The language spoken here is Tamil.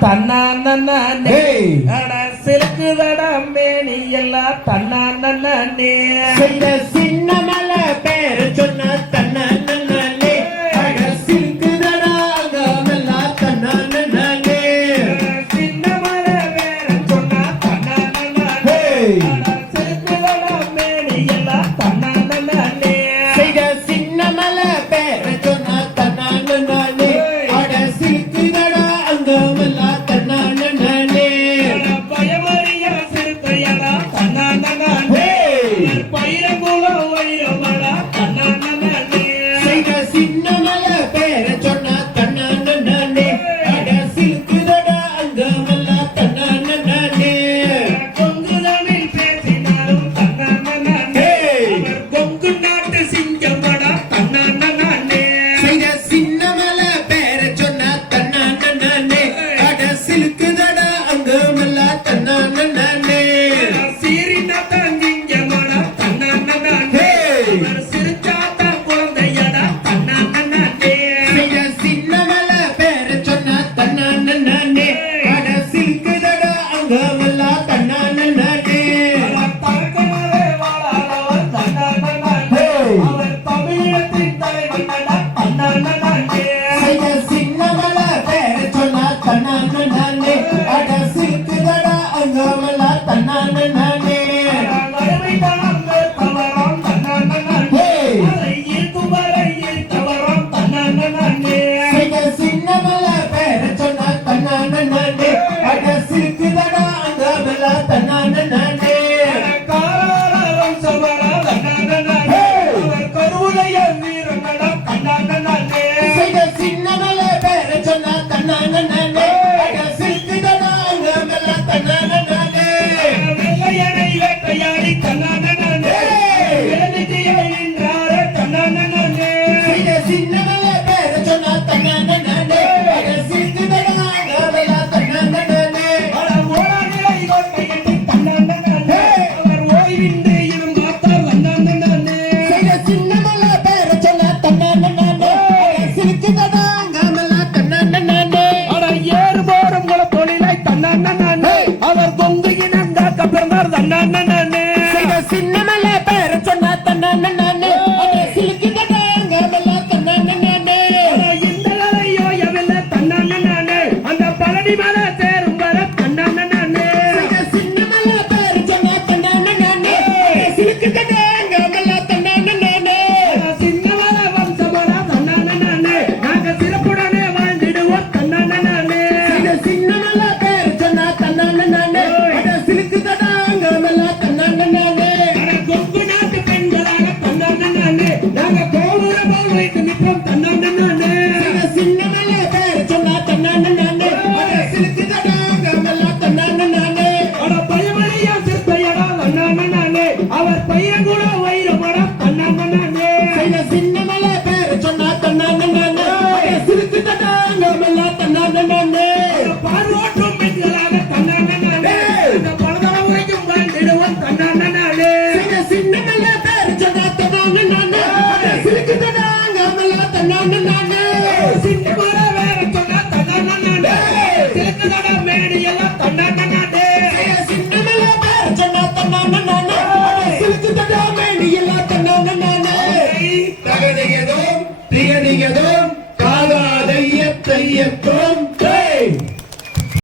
தன்னா நன்னே ஏய். அட சிலுக்குதட மேனி எல்லாம் தன்னா நன்னே அங்கமெல்லாம் தையதோம் காதா தைய தையத்தோம்